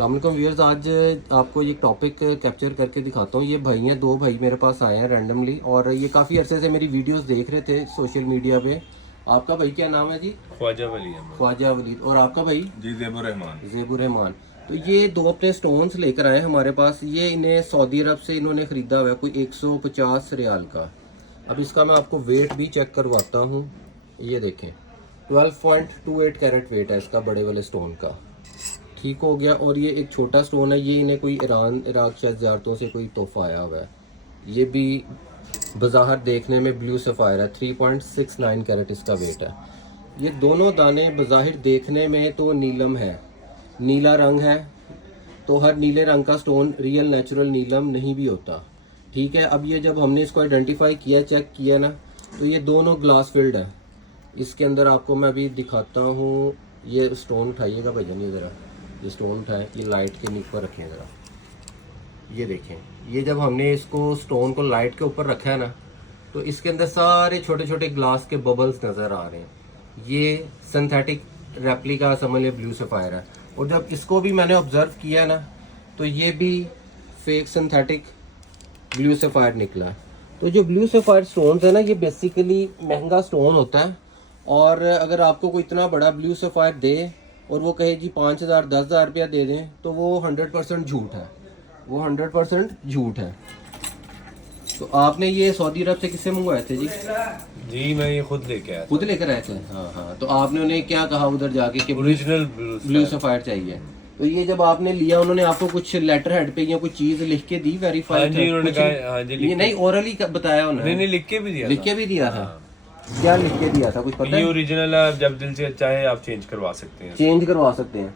अस्सलाम वालेकुम व्यूअर्स, आज आपको ये टॉपिक कैप्चर करके दिखाता हूँ। ये भाई हैं, दो भाई मेरे पास आए हैं रैंडमली, और ये काफ़ी अरसे से मेरी वीडियोस देख रहे थे सोशल मीडिया पे। आपका भाई क्या नाम है जी? ख्वाजा वली अहमद। ख्वाजा वलीद। और आपका भाई? जी ज़ेबुर रहमान। ज़ेबुर रहमान। तो ये दो अपने स्टोन्स लेकर आए हमारे पास। ये इन्हें सऊदी अरब से इन्होंने ख़रीदा हुआ है, कोई 150 रियाल का। अब इसका मैं आपको वेट भी चेक करवाता हूँ। ये देखें, 12.28 कैरेट वेट है इसका, बड़े वाले स्टोन का। ठीक हो गया। और ये एक छोटा स्टोन है, ये इन्हें कोई ईरान इराक शायद ज़ियारतों से कोई तोहफा आया हुआ है। ये भी बज़ाहिर देखने में ब्लू सफ़ायर है, 3.69 कैरेट इसका वेट है। ये दोनों दाने बज़ाहिर देखने में तो नीलम है, नीला रंग है। तो हर नीले रंग का स्टोन रियल नेचुरल नीलम नहीं भी होता, ठीक है। अब ये जब हमने इसको आइडेंटिफाई किया, चेक किया ना, तो ये दोनों ग्लास फिल्ड है। इसके अंदर आपको मैं अभी दिखाता हूँ। ये स्टोन उठाइएगा भैया, ये ज़रा, ये स्टोन उठाएं, ये लाइट के ऊपर रखें ज़रा। ये देखें, ये जब हमने इसको स्टोन को लाइट के ऊपर रखा है ना, तो इसके अंदर सारे छोटे छोटे ग्लास के बबल्स नज़र आ रहे हैं। ये सिंथेटिक रेप्लिका समझ ले ब्लू सफ़ायर है। और जब इसको भी मैंने ऑब्ज़र्व किया ना, तो ये भी फेक सिंथेटिक ब्लू सफ़ायर निकला। तो जो ब्लू सफ़ायर स्टोन्स है ना, ये बेसिकली महंगा स्टोन होता है। और अगर आपको कोई इतना बड़ा ब्लू सफ़ायर दे और वो कहे जी 5,000 10,000 रुपया दे दें, तो वो 100% झूठ है, वो 100% झूठ है। तो आपने ये सऊदी अरब से किससे मंगवाए थे जी? जी मैं ये खुद लेके आया था। खुद लेकर आए थे? हाँ हाँ। तो आपने उन्हें क्या कहा उधर जाके कि ओरिजिनल ब्लू सफ़ायर चाहिए? तो ये जब आपने लिया, उन्होंने आपको कुछ लेटर हेड पे या कुछ चीज़ लिख के दी वेरीफाइड? हाँ जी, उन्होंने कहा हाँ जी, ये नहीं ओरली बताया उन्होंने? नहीं लिख के भी दिया, लिख के भी दिया था। क्या लिख के दिया था, कुछ पता ये है? ओरिजिनल है, जब दिल से अच्छा है आप चेंज करवा सकते हैं, चेंज करवा सकते हैं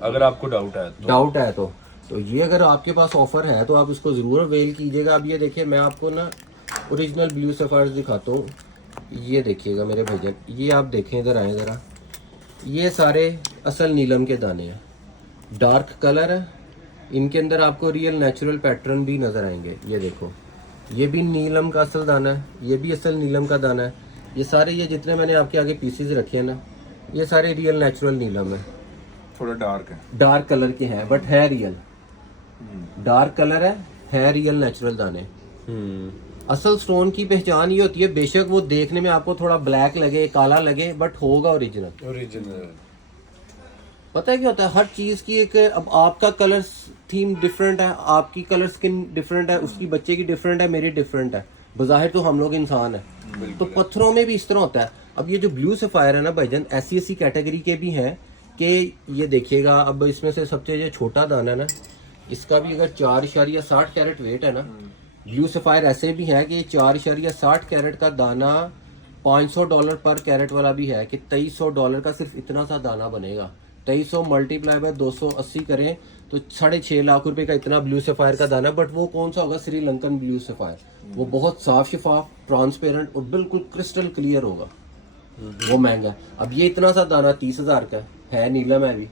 अगर आपको डाउट है तो। डाउट है तो ये अगर आपके पास ऑफर है तो आप इसको ज़रूर अवेल कीजिएगा। अब ये देखिए, मैं आपको ना ओरिजिनल ब्लू सफ़ायर दिखाता हूँ। ये देखिएगा मेरे भैया, ये आप देखें, इधर आए ज़रा। ये सारे असल नीलम के दाने हैं, डार्क कलर है। इनके अंदर आपको रियल नेचुरल पैटर्न भी नज़र आएंगे। ये देखो, ये भी नीलम का असल दाना है, ये भी असल नीलम का दाना है। ये सारे, ये जितने मैंने आपके आगे पीसेस रखे हैं ना, ये सारे रियल नेचुरल नीलम है। थोड़ा डार्क है, डार्क कलर के हैं बट है रियल। डार्क कलर है रियल नेचुरल दाने। असल स्टोन की पहचान ये होती है, बेशक वो देखने में आपको थोड़ा ब्लैक लगे, काला लगे, बट होगा ओरिजिनल। पता है क्या होता है, हर चीज़ की एक, अब आपका कलर थीम डिफरेंट है, आपकी कलर स्किन डिफरेंट है, उसकी बच्चे की डिफरेंट है, मेरी डिफरेंट है। बज़ाहिर तो हम लोग इंसान है, तो पत्थरों में भी इस तरह होता है। अब ये जो ब्लू सफ़ायर है ना भाईजान, ऐसी कैटेगरी के भी हैं कि ये देखिएगा, अब इसमें से सबसे जो छोटा दाना है ना, इसका भी अगर 4.60 कैरेट वेट है ना। ब्लू सफ़ायर ऐसे भी है कि 4.60 कैरेट का दाना $500 पर कैरेट वाला भी है, कि $2300 का सिर्फ इतना सा दाना बनेगा। 2300 मल्टीप्लाई बाय 280 करें तो 6.5 लाख रुपए का इतना ब्लू सफ़ायर का दाना। बट वो कौन सा होगा? Sri Lankan blue sapphire. वो बहुत साफ शफाफ, ट्रांसपेरेंट और बिल्कुल क्रिस्टल क्लियर होगा, वो महंगा। अब ये इतना सा दाना 30,000 का है, नीलम है भी,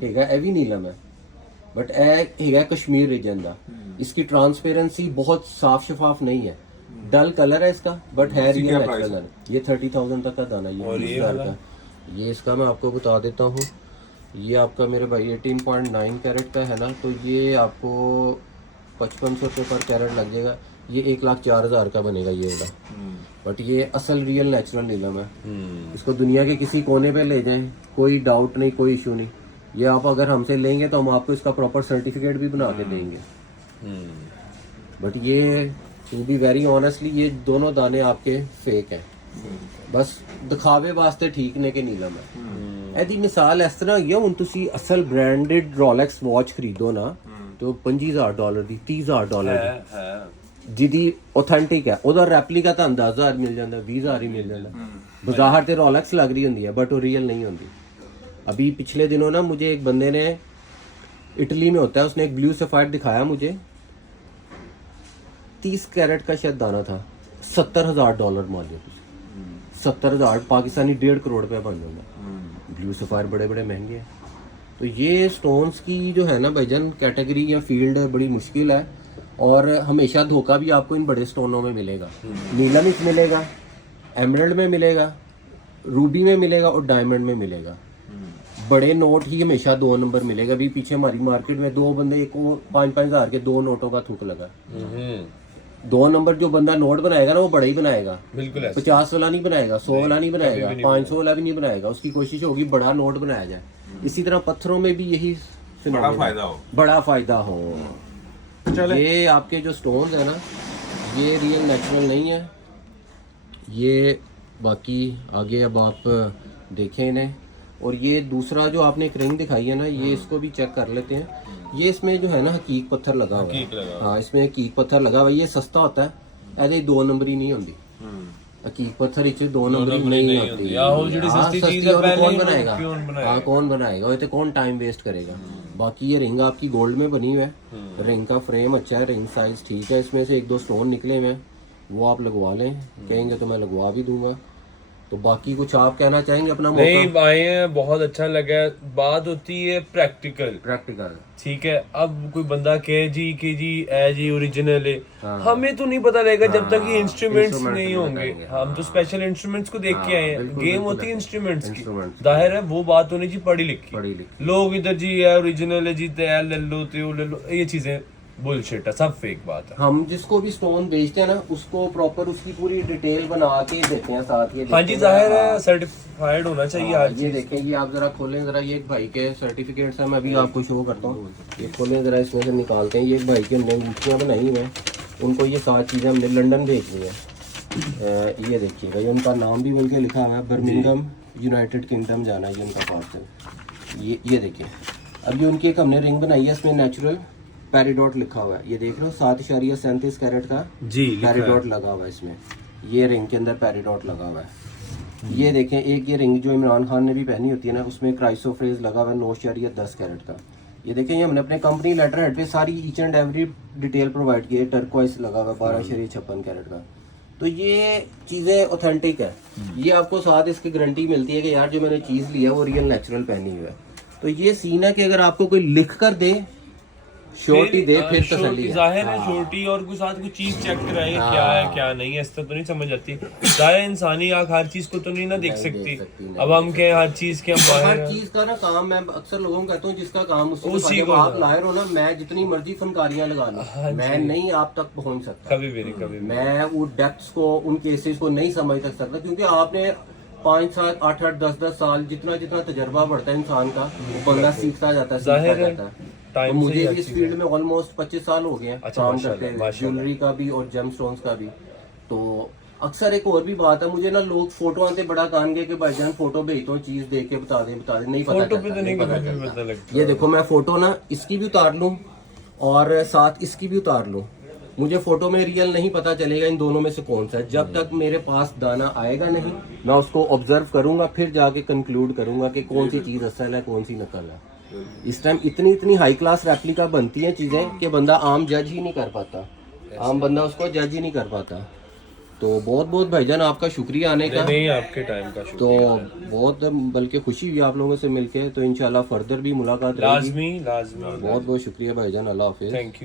ठीक है, भी नीलम है, बट है कश्मीर रीजन का। इसकी ट्रांसपेरेंसी बहुत साफ शफाफ नहीं है, डल कलर है इसका, बट है रियल नेचुरल। ये 30,000 तक का दाना, ये 20,000 का। ये इसका मैं आपको बता देता हूँ, ये आपका मेरे भाई 18.9 कैरेट का है ना, तो ये आपको 5500 रुपये पर कैरेट लग जाएगा। ये 1,04,000 का बनेगा ये वाला। बट ये असल रियल नेचुरल नीलम है। इसको दुनिया के किसी कोने पे ले जाएं, कोई डाउट नहीं, कोई इशू नहीं। ये आप अगर हमसे लेंगे तो हम आपको इसका प्रॉपर सर्टिफिकेट भी बना के देंगे। बट ये टू बी वेरी ऑनेस्टली, ये दोनों दाने आपके फेक हैं, बस दिखावे वास्ते ठीक ने के नीलम है। ਇਹਦੀ ਮਿਸਾਲ ਇਸ ਤਰ੍ਹਾਂ ਹੋਈ ਆ, ਹੁਣ ਤੁਸੀਂ ਅਸਲ ਬ੍ਰਾਂਡਡ ਰੋਲੈਕਸ ਵਾਚ ਖਰੀਦੋ ਨਾ, तो $25,000 ਦੀ, $30,000 ਦੀ, ਜਿਹਦੀ ਆਥੈਂਟਿਕ ਹੈ, ਉਹਦਾ ਰੈਪਲੀਕਾ ਤਾਂ 10,000 ਮਿਲ ਜਾਂਦਾ, 20,000 ਹੀ ਮਿਲ ਜਾਂਦਾ। बाहर ਤੇ ਰੋਲੈक्ਸ लग रही होती है बट वो रियल नहीं होती। अभी पिछले दिनों ना मुझे एक बंदे ने, इटली में होता है, उसने एक ब्लू सफ़ायर दिखाया मुझे, 30 कैरेट का शायद दाना था, $70,000 मान लो, 70,000 पाकिस्तानी 1.5 करोड़ रुपया बन जाता। ब्लू सफ़ायर बड़े बड़े महंगे हैं। तो ये स्टोन्स की जो है ना भाईजान कैटेगरी या फील्ड बड़ी मुश्किल है, और हमेशा धोखा भी आपको इन बड़े स्टोनों में मिलेगा। नीलम में मिलेगा, एमरल्ड में मिलेगा, रूबी में मिलेगा और डायमंड में मिलेगा। बड़े नोट ही हमेशा 2 नंबर मिलेगा। अभी पीछे हमारी मार्केट में 2 बंदे एक 5-5 हज़ार के 2 नोटों का थूक लगा। 2 नंबर जो बंदा नोट बनाएगा ना वो बड़ा ही बनाएगा, बिल्कुल ऐसे। 50 वाला नहीं बनाएगा, 100 वाला नहीं बनाएगा, 500 वाला भी नहीं बनाएगा। उसकी कोशिश होगी बड़ा नोट बनाया जाए। इसी तरह पत्थरों में भी यही बड़ा फायदा हो। बड़ा फायदा हो। ये आपके जो स्टोन्स है ना, ये रियल नेचुरल नहीं है ये, बाकी आगे अब आप देखें इन्हें। और ये दूसरा जो आपने एक रिंग दिखाई है ना, ये इसको भी चेक कर लेते हैं। ये इसमें जो है ना हकीक पत्थर लगा हुआ है। हाँ, इसमें हकीक पत्थर लगा हुआ है। ये सस्ता होता है, ऐसे 2 नंबरी नहीं होती। हकीक पत्थर इच 2 नंबरी नहीं होती। हाँ, सस्ती और कौन बनाएगा? हाँ, कौन बनाएगा? वो तो कौन टाइम वेस्ट करेगा। बाकी ये रिंग आपकी गोल्ड में बनी हुई है। रिंग का फ्रेम अच्छा है, रिंग साइज ठीक है। इसमें से 1-2 स्टोन निकले हुए हैं, वो आप लगवा लें, कहेंगे तो मैं लगवा भी दूंगा। तो बाकी कुछ आप कहना चाहेंगे अपना? नहीं आए हैं, बहुत अच्छा लगा। बात होती है प्रैक्टिकल, ठीक है। अब कोई बंदा कहे जी कि जी ए जी ओरिजिनल है, हमें तो नहीं पता लगेगा जब तक ये इंस्ट्रूमेंट्स नहीं होंगे। हम तो स्पेशल इंस्ट्रूमेंट्स को देख के आए हैं। गेम होती है इंस्ट्रूमेंट्स की, जाहिर है वो बात होनी जी पढ़ी लिखी। लोग इधर जी है ओरिजिनल है जी, तैयार ले लो तो ले लो, ये चीजें बुलशिट है, सब फेक बात है। हम जिसको भी स्टोन बेचते हैं ना, उसको प्रॉपर उसकी पूरी डिटेल बना के देते हैं साथ। ये हाँ जी, जाहिर है सर्टिफाइड होना चाहिए हर ये चीज। देखें, ये आप जरा खोलें जरा। ये एक भाई के सर्टिफिकेट्स हैं, मैं अभी आपको शो करता हूँ। ये खोलें जरा, इसमें से निकालते हैं। ये एक भाई की हमने मूर्तियाँ बनाई हुई हैं, उनको ये 7 चीज़ें हमने लंदन भेज दी हैं। ये देखिएगा, ये उनका नाम भी बल्कि लिखा हुआ है, बर्मिंघम यूनाइटेड किंगडम जाना है ये उनका पार्सल। ये देखिए, अभी उनकी एक हमने रिंग बनाई है, इसमें नेचुरल पैरिडॉट लिखा हुआ है। ये देख रहे हो, 7.37 कैरेट का जी पैरिडॉट लगा हुआ है इसमें। ये रिंग के अंदर पैरिडॉट लगा हुआ है। ये देखें, एक ये रिंग जो इमरान खान ने भी पहनी होती है ना, उसमें क्राइसोफ्रेज लगा हुआ है 9.10 कैरेट का। ये देखें, ये हमने अपने कंपनी लेटर हेड पे सारी each and every detail provide की है। टर्कोइस लगा हुआ है 12.56 कैरेट का। तो ये चीज़ें ऑथेंटिक है। ये आपको साथ इसकी गारंटी मिलती है कि यार जो मैंने चीज़ ली है वो रियल नेचुरल पहनी हुई है। तो ये सीन है कि अगर आपको कोई लिख कर दे, श्योरिटी दे, फिर तसल्ली है। जाहिर है श्योरिटी और कुछ साथ कुछ चीज चेक कराए क्या है क्या नहीं है, इस तरह तो नहीं समझ आती। जाहिर इंसानी आँख हर चीज को तो नहीं ना देख सकती। अब हम के हर चीज के हम हर चीज का ना काम, मैं अक्सर लोगों को कहता हूँ जिसका काम उसी को आप लायर हो ना, मैं जितनी मर्जी फनकारियां लगा लूं, मैं नहीं आप तक पहुंच सकता कभी भी नहीं। मैं वो डेप्थ्स को, उन केसेस को नहीं समझ तक सकता, क्योंकि आपने 5 साल 8-8 10-10 साल जितना तजर्बा बढ़ता है इंसान का, वो बंदा सीखता जाता है, सीखता जाता है। तो मुझे भी इस फील्ड में ऑलमोस्ट 25 साल हो गए हैं काम करते हैं, ज्वेलरी का भी और जेम स्टोन्स का भी। तो अक्सर एक और भी बात है, मुझे ना लोग फोटो आते बड़ा कान के भाईजान फोटो भेजता हूँ, चीज देख के बता दे, नहीं पता चलता। ये देखो, मैं फोटो ना इसकी भी उतार लूँ और साथ इसकी भी उतार लूँ, मुझे फोटो में रियल नहीं पता चलेगा इन दोनों में से कौन सा है। जब तक मेरे पास दाना आएगा नहीं, मैं उसको ऑब्जर्व करूंगा, फिर जाके कंक्लूड करूंगा कि कौन सी चीज असल है, कौन सी नकल है। इस टाइम इतनी हाई क्लास रेप्लिका बनती हैं चीजें कि बंदा आम जज ही नहीं कर पाता, आम बंदा उसको जज ही नहीं कर पाता। तो बहुत बहुत भाईजान आपका शुक्रिया आने का। नहीं, आपके टाइम का शुक्रिया। तो बहुत बल्कि खुशी हुई आप लोगों से मिलके। तो इंशाल्लाह फर्दर भी मुलाकात रहेगी। लाजमी। बहुत बहुत शुक्रिया भाईजान, अल्लाह हाफिज। Thank you.